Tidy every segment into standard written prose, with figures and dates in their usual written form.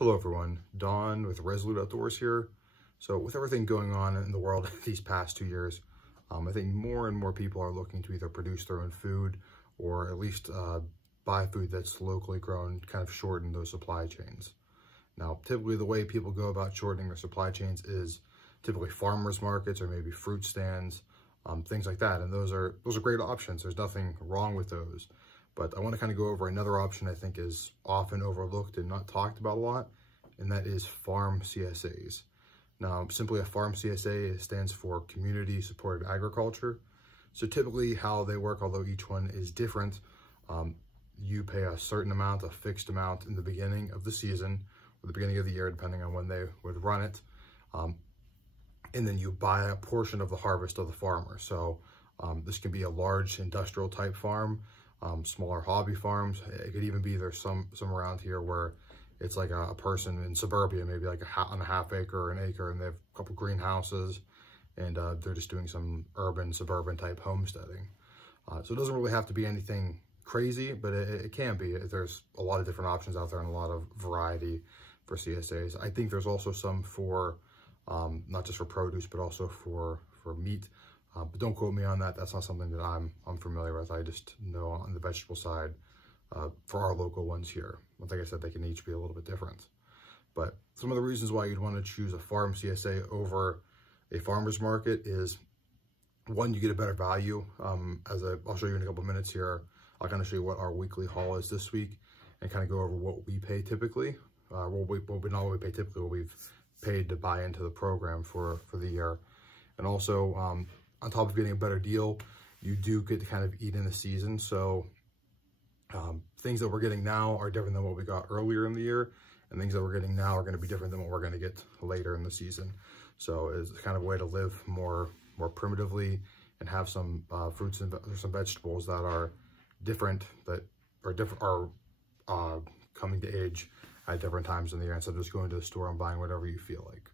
Hello everyone, Don with Resolute Outdoors here. So with everything going on in the world these past 2 years, I think more and more people are looking to either produce their own food or at least buy food that's locally grown, kind of shorten those supply chains. Now, typically the way people go about shortening their supply chains is typically farmers markets or maybe fruit stands, things like that. And those are great options. There's nothing wrong with those. But I want to kind of go over another option I think is often overlooked and not talked about a lot, and that is farm CSAs. Now, simply a farm CSA stands for Community Supported Agriculture. So typically how they work, although each one is different, you pay a certain amount, a fixed amount in the beginning of the season or the beginning of the year, depending on when they would run it. And then you buy a portion of the harvest of the farmer. So this can be a large industrial type farm, smaller hobby farms. It could even be, there's some around here where it's like a person in suburbia, maybe like on a half acre or an acre, and they have a couple greenhouses, and they're just doing some urban, suburban type homesteading. So it doesn't really have to be anything crazy, but it can be. There's a lot of different options out there and a lot of variety for CSAs. I think there's also some for, not just for produce, but also for meat. But don't quote me on that. That's not something that I'm familiar with. I just know on the vegetable side, for our local ones here. Like I said, they can each be a little bit different. But some of the reasons why you'd want to choose a farm CSA over a farmer's market is, one, you get a better value. I'll show you in a couple minutes here. I'll kind of show you what our weekly haul is this week and kind of go over what we pay typically. Not what we pay typically, what we've paid to buy into the program for the year. And also, on top of getting a better deal, you do get to kind of eat in the season. So things that we're getting now are different than what we got earlier in the year, and things that we're getting now are going to be different than what we're going to get later in the season. So it's kind of a way to live more primitively and have some fruits and some vegetables that are different, that are coming to age at different times in the year, instead of just going to the store and buying whatever you feel like.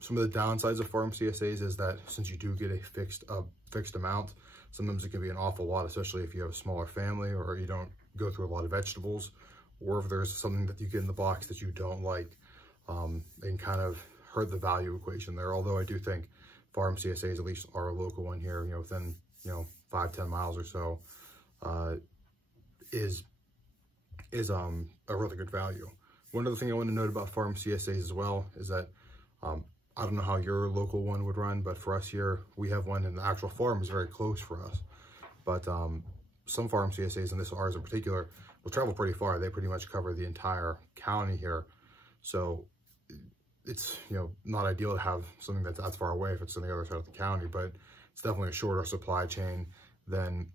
Some of the downsides of farm CSAs is that since you do get a fixed amount, sometimes it can be an awful lot, especially if you have a smaller family or you don't go through a lot of vegetables, or if there's something that you get in the box that you don't like, it can kind of hurt the value equation there. Although I do think farm CSAs, at least our local one here, within 5-10 miles or so, is a really good value. One other thing I want to note about farm CSAs as well is that I don't know how your local one would run, but for us here, we have one, and the actual farm is very close for us. But some farm CSAs, and this ours in particular, will travel pretty far. They pretty much cover the entire county here. So it's not ideal to have something that's far away if it's on the other side of the county, but it's definitely a shorter supply chain than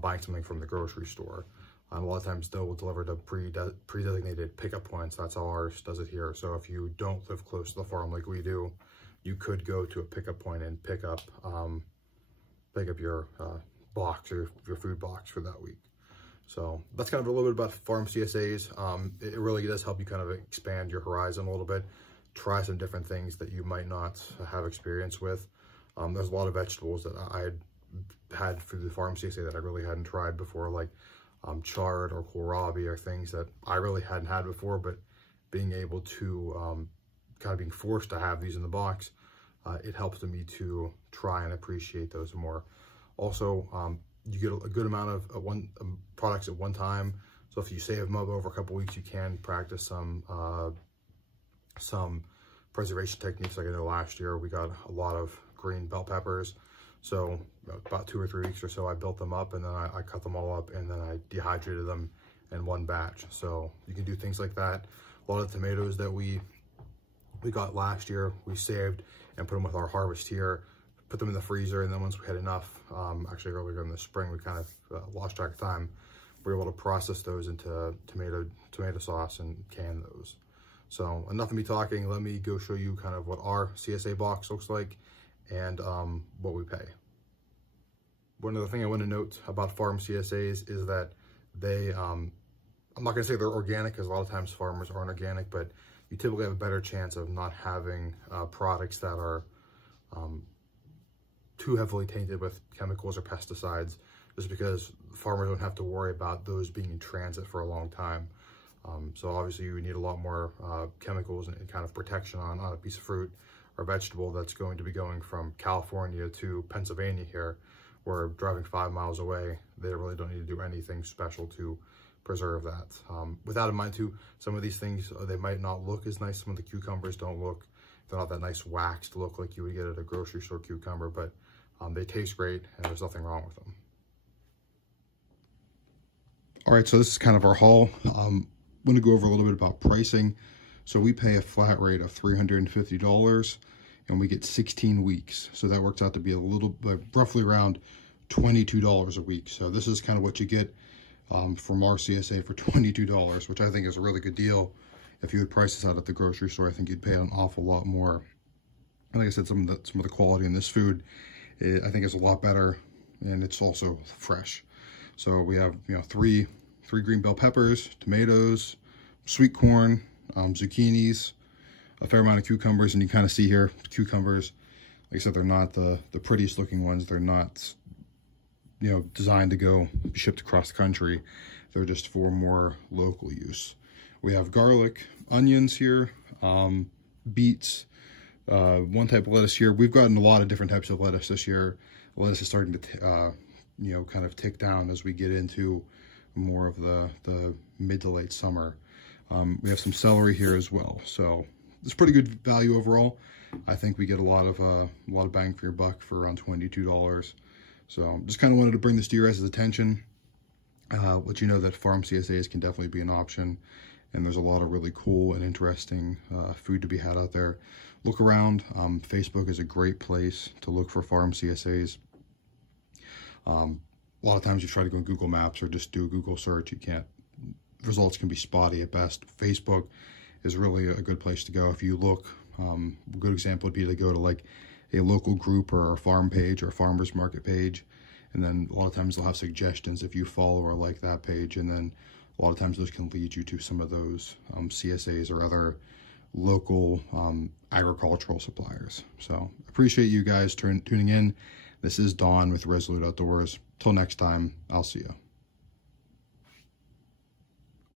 buying something from the grocery store. A lot of times they will deliver to pre-designated pickup points. That's how ours does it here. So if you don't live close to the farm like we do, you could go to a pickup point and pick up your box or your food box for that week. So that's kind of a little bit about farm CSAs. It really does help you kind of expand your horizon a little bit, try some different things that you might not have experience with. There's a lot of vegetables that I had through the farm CSA that I really hadn't tried before, like chard or kohlrabi, are things that I really hadn't had before, but being able to kind of being forced to have these in the box, it helps me to try and appreciate those more. Also, you get a good amount of products at one time. So if you save them up over a couple weeks, you can practice some preservation techniques. Like I know last year we got a lot of green bell peppers. So about 2 or 3 weeks or so, I built them up, and then I cut them all up, and then I dehydrated them in one batch. So you can do things like that. A lot of the tomatoes that we got last year, we saved and put them with our harvest here, put them in the freezer, and then once we had enough, actually earlier in the spring, we kind of lost track of time. We were able to process those into tomato sauce and can those. So enough of me talking. Let me go show you kind of what our CSA box looks like and what we pay. One other thing I want to note about farm CSAs is that they, I'm not going to say they're organic, because a lot of times farmers aren't organic, but you typically have a better chance of not having products that are too heavily tainted with chemicals or pesticides just because farmers don't have to worry about those being in transit for a long time. So obviously you need a lot more chemicals and kind of protection on a piece of fruit or vegetable that's going to be going from California to Pennsylvania here, where driving 5 miles away, they really don't need to do anything special to preserve that. With that in mind too, some of these things, they might not look as nice. Some of the cucumbers don't look, they're not that nice waxed look like you would get at a grocery store cucumber, but they taste great and there's nothing wrong with them. All right, so this is kind of our haul. I'm going to go over a little bit about pricing. So we pay a flat rate of $350 and we get 16 weeks. So that works out to be a little, roughly around $22 a week. So this is kind of what you get from our CSA for $22, which I think is a really good deal. If you would price this out at the grocery store, I think you'd pay an awful lot more. And like I said, some of the quality in this food, I think is a lot better, and it's also fresh. So we have, you know, three green bell peppers, tomatoes, sweet corn, zucchinis, a fair amount of cucumbers, and you kind of see here, cucumbers, like I said, they're not the prettiest looking ones. They're not, you know, designed to go shipped across the country. They're just for more local use. We have garlic, onions here, beets, one type of lettuce here. We've gotten a lot of different types of lettuce this year. Lettuce is starting to, you know, kind of tick down as we get into more of the mid to late summer. We have some celery here as well. So it's pretty good value overall. I think we get a lot of bang for your buck for around $22. So just kind of wanted to bring this to your guys' attention. Let you know that farm CSAs can definitely be an option. And there's a lot of really cool and interesting food to be had out there. Look around. Facebook is a great place to look for farm CSAs. A lot of times you try to go on Google Maps or just do a Google search. You can't, results can be spotty at best. Facebook is really a good place to go. If you look, a good example would be to go to like a local group or a farm page or a farmer's market page. And then a lot of times they'll have suggestions if you follow or like that page. And then a lot of times those can lead you to some of those CSAs or other local agricultural suppliers. So appreciate you guys tuning in. This is Don with Resolute Outdoors. Till next time, I'll see you.